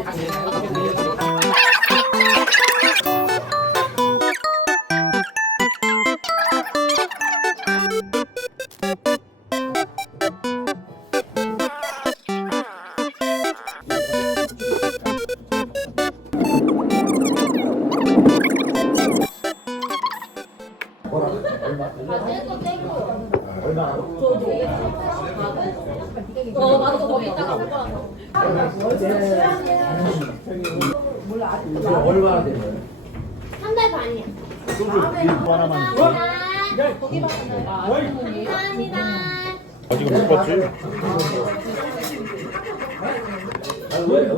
어, 얼마나. 감사합니다. 아직은 못 봤지? 아, 거예요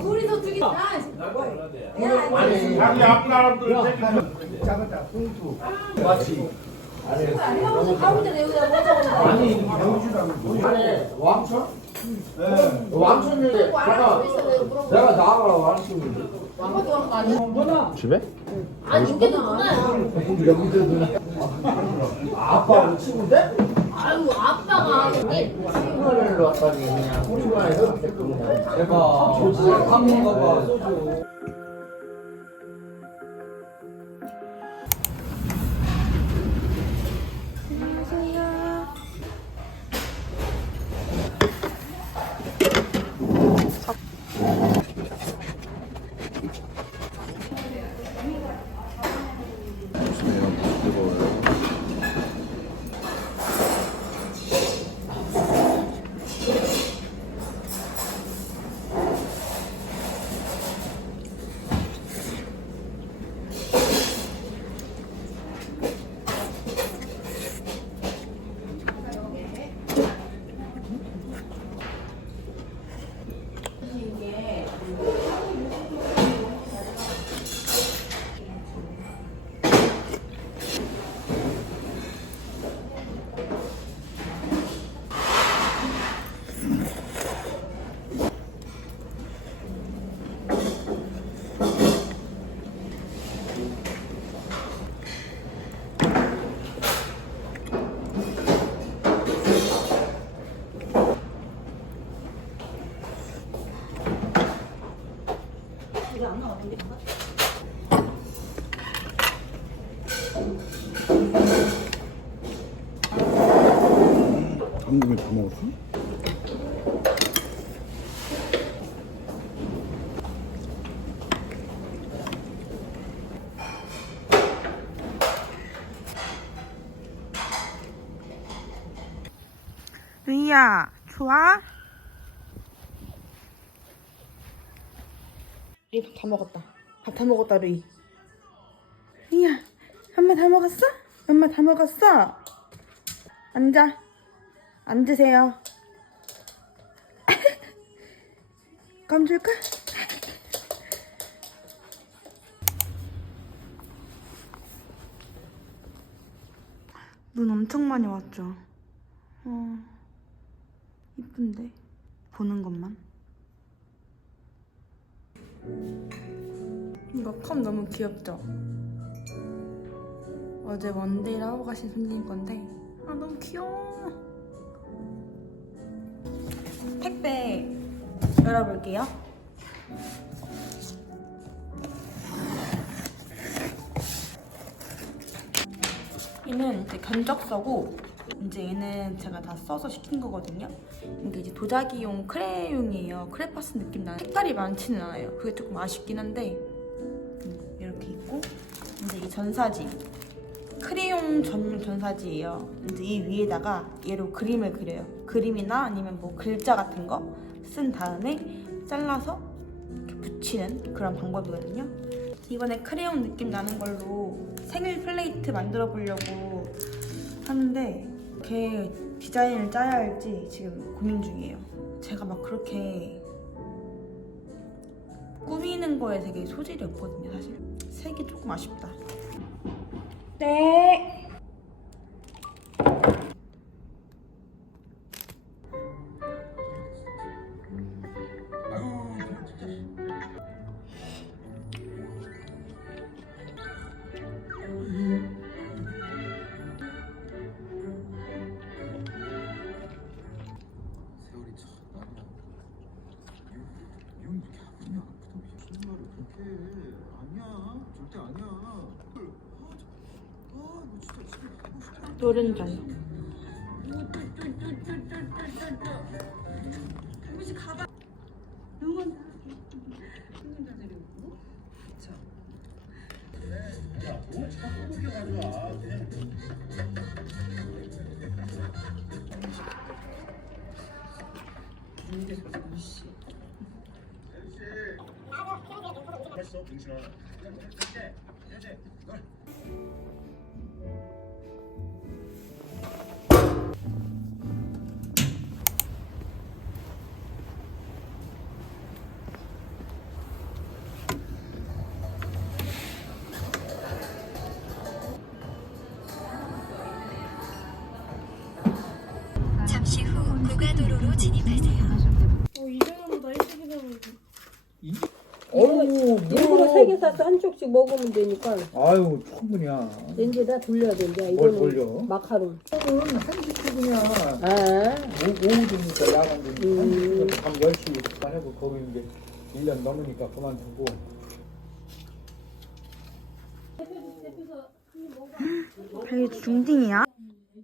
둘이서 죽이 아, 자기 앞 사람들 작았다 홍수 마치 형 가운데 내우다 뭐 아니 병주라고 안에 왕천? 네 왕천인데 내가 나가라 왕천인데 집에? 아니, 이게 누나야. 아빠하고 친구인데? 아이고, 아빠가. 친구를 왔다니 그냥 소중한에서 그냥 내가 한번 가 봐 소주 한 공에 다 먹었어? 루이야, 좋아? 루이 밥다 먹었다. 밥 다 먹었다, 루이. 루이야, 엄마 다 먹었어? 엄마 다 먹었어? 앉아. 앉으세요. 껌 줄까? 눈 엄청 많이 왔죠? 어, 이쁜데 보는 것만. 이거 컵 너무 귀엽죠? 어제 원데이를 하고 가신 손님 건데 아 너무 귀여워. 택배 열어볼게요. 얘는 이제 견적서고 이제 얘는 제가 다 써서 시킨 거거든요. 이게 이제 도자기용 크레용이에요. 크레파스 느낌 나는 색깔이 많지는 않아요. 그게 조금 아쉽긴 한데 음, 이렇게 있고 이제 이 전사지 크레용 전용 전사지예요. 이제 이 위에다가 얘로 그림을 그려요. 그림이나 아니면 뭐 글자 같은 거 쓴 다음에 잘라서 붙이는 그런 방법이거든요. 이번에 크레용 느낌 나는 걸로 생일 플레이트 만들어 보려고 하는데 걔 디자인을 짜야 할지 지금 고민 중이에요. 제가 막 그렇게 꾸미는 거에 되게 소질이 없거든요, 사실. 색이 조금 아쉽다. 네. 가고 싶다. 노른자요. 잠시 어, 이 정도보다 일찍 일어나면 어우 일부러 세 개 사서 한 쪽씩 먹으면 되니까 아유 충분이야. 렌즈에다 돌려야 돼 이제 뭘 이거는 돌려? 마카롱 오늘은 한식이냐. 아 오후니까 야간 좀 음. 한식은 밤 10시 반하고 거기 이제 1년 넘으니까 그만두고. 이게 중딩이야?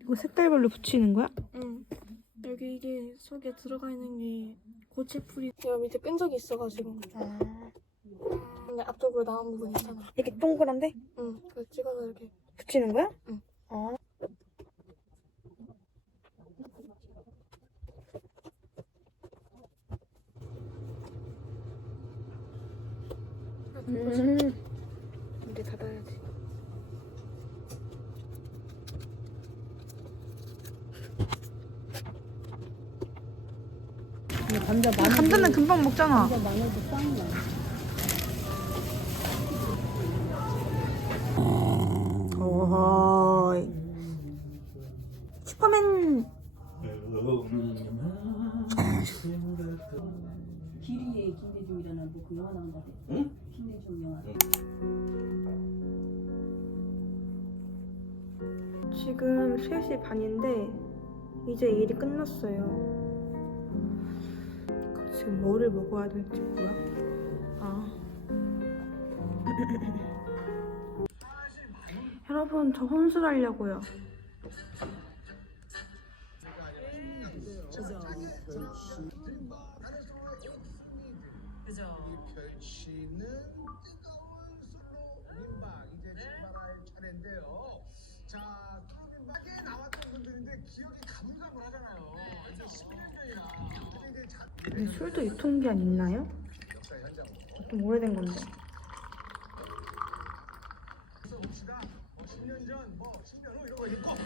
이거 색깔별로 붙이는 거야? 응. 여기 이게 속에 들어가 있는 게 고체풀이 내가 밑에 끈적이 있어가지고. 근데 앞쪽으로 나온 부분 있잖아. 이렇게 동그란데? 응. 그거 찍어서 이렇게 붙이는 거야? 응. 아. 음. 이제 닫아야지. 감자 많이 감자는 금방 먹잖아. 감자 많아도 오이. 슈퍼맨. 길이에 김대중 이라는 뭐그 영화 나온 거 같아 응? 김대중 영화 지금 3시 반인데 이제 일이 끝났어요. 지금 뭐를 먹어야 될지 몰라. 아. 여러분 저 혼술하려고요. 자, 솔로 민박에 나왔던 분들인데 기억이 가물가물하잖아요. 11년 전이라. 근데 이제 자, 근데 술도 유통기한 있나요? 좀 오래된 건데. 해서 봅시다. 뭐 10년 전, 뭐 10년 후 이런 거 있고.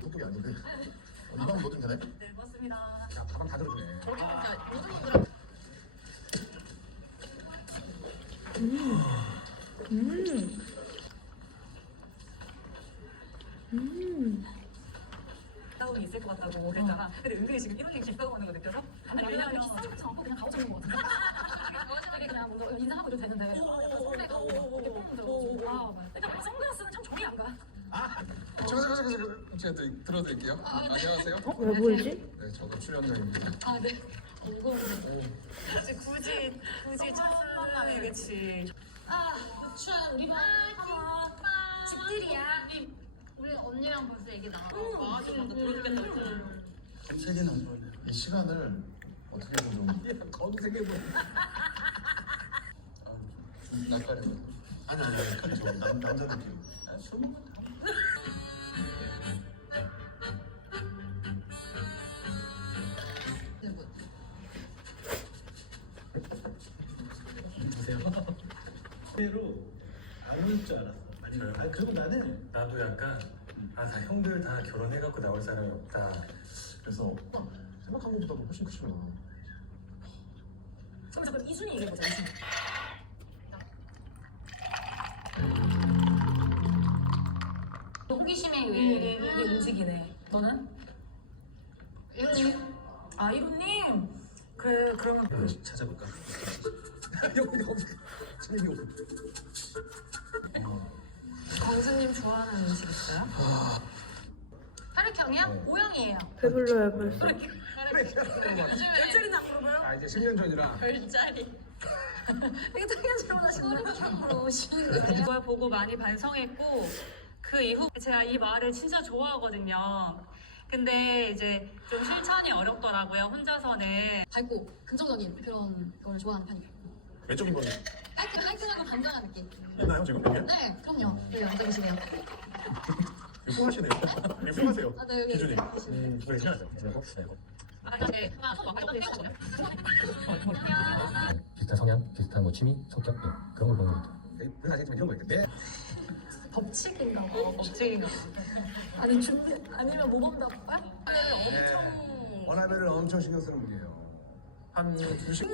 소독이 안 되네. 이방 뭐든 되네? 네, 맞습니다. 자, 가방 다 들어주네. 음. 음. 다운이 있을 것 같다고 그랬잖아. 근데 은근히 지금 이런 게 있다고 하는 거 느껴져? 아니 왜냐면 시작부터 않고 그냥 가오차는 거 같아. 마지막에 그냥 뭐 인사하고 이러면 되는데 약간 설레고 이렇게 폼 들어가지고 아, 그러니까 선글라스는 참 정이 안 가. 잠깐 잠깐 잠깐 제가 또 들어드릴게요. 안녕하세요. 왜 보이지? 네, 저도 출연자입니다. 아 네. 이거 굳이 굳이 굳이 첫만남에 그치. 아, 추천 우리 반 집들이야. 우리 언니랑 벌써 얘기 나왔어. 맞아 맞아 들어주겠다. 세 개는 안 좋아요. 이 시간을 어떻게 좀 검색해 보. 낯가려. 아니 아니 낯가려 저 남- 남자 느낌. 아, 술 먹으 의외로 안 올 줄 알았어. 아니, 아, 그리고 나는 나도 약간 아 다 형들 다 결혼해갖고 나올 사람이 없다. 그래서 딱 생각한 것보다 뭐 훨씬 크시구나 뭐. 그럼 잠깐 이순이 얘기해보자 이순이 호기심에 의해 음. 이게 움직이네. 너는? 이론님. 아 이론님! 그래 그러면 음, 찾아볼까? 여기 없어. 선생님이 없어. 광수님 좋아하는 음식 있어요? 혈액형이야? 네. O형이에요. 배불러요 벌써. 별자리나 물어봐요? 아 이제 10년 전이라 별자리. 되게 특이한 질문하시네. 혈액형으로 오시는 거예요? 이걸 보고 많이 반성했고 그 이후 제가 이 말을 진짜 좋아하거든요. 근데 이제 좀 실천이 어렵더라고요. 혼자서는. 밝고 긍정적인 그런 걸 좋아하는 편이에요. 외적인 건 깔끔, 깔끔하고 건강한 느낌. 했나요 지금 여기? 네, 그럼요. 네, 앉아보시네요. 흉하시네요. 흉하세요. 아, 네, 여기. 기준이. 음 그래. 아, 네. 손 막고 떼거든요. 비슷한 성향, 비슷한 뭐 취미, 성격 네, 그런 걸 보는 것 같아요. 그래서 아시겠지만 이런 거 있는데 법칙인가 봐. 법칙인가 봐. 아니, 준비, 아니면 모범답? 아? 네. 엄청. 워라벨을 엄청 신경 쓰는 분이에요 한 두시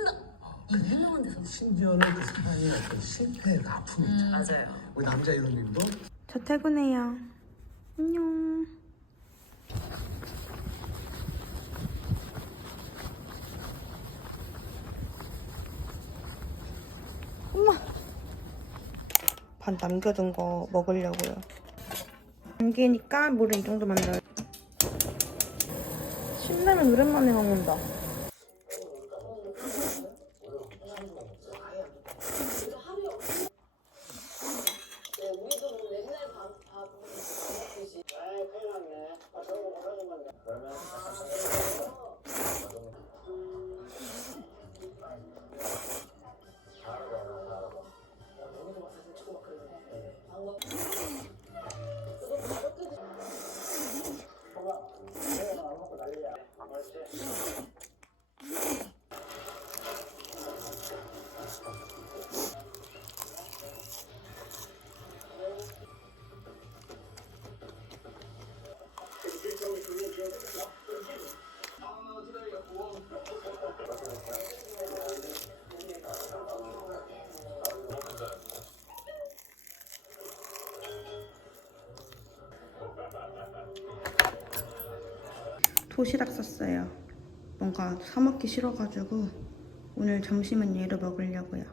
이 유명한 데서. 심지어는 그 사람이 어떤 실패의 아픔이 있죠 맞아요. 우리 남자 이론님도 저 퇴근해요. 안녕. 엄마. 반 남겨둔 거 먹으려고요. 감기니까 물은 이 정도만 넣어요. 신라면 오랜만에 먹는다. 도시락 샀어요. 뭔가 사 먹기 싫어가지고 오늘 점심은 얘로 먹으려고요.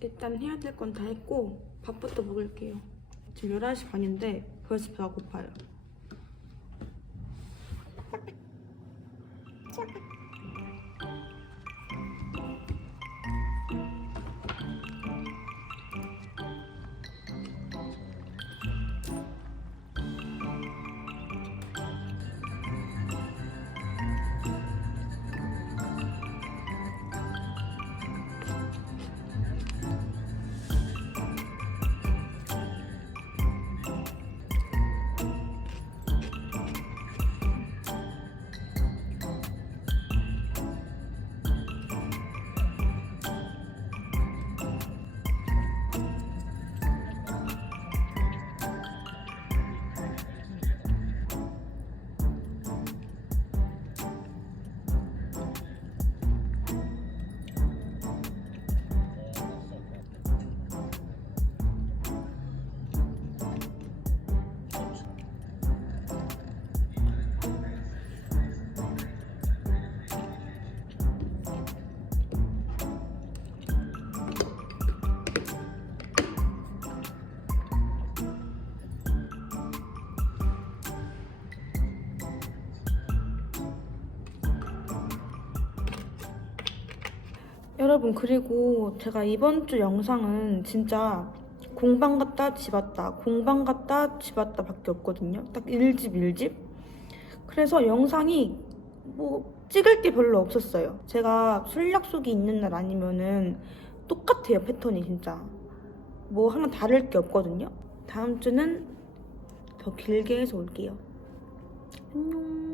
일단 해야 될 건 다 했고 밥부터 먹을게요. 지금 11시 반인데 벌써 배가 고파요. 여러분 그리고 제가 이번 주 영상은 진짜 공방 갔다 집 왔다. 공방 갔다 집 왔다 밖에 없거든요. 딱 1집 1집. 그래서 영상이 뭐 찍을 게 별로 없었어요. 제가 술 약속이 있는 날 아니면은 똑같아요 패턴이 진짜. 뭐 하나 다를 게 없거든요. 다음 주는 더 길게 해서 올게요. 안녕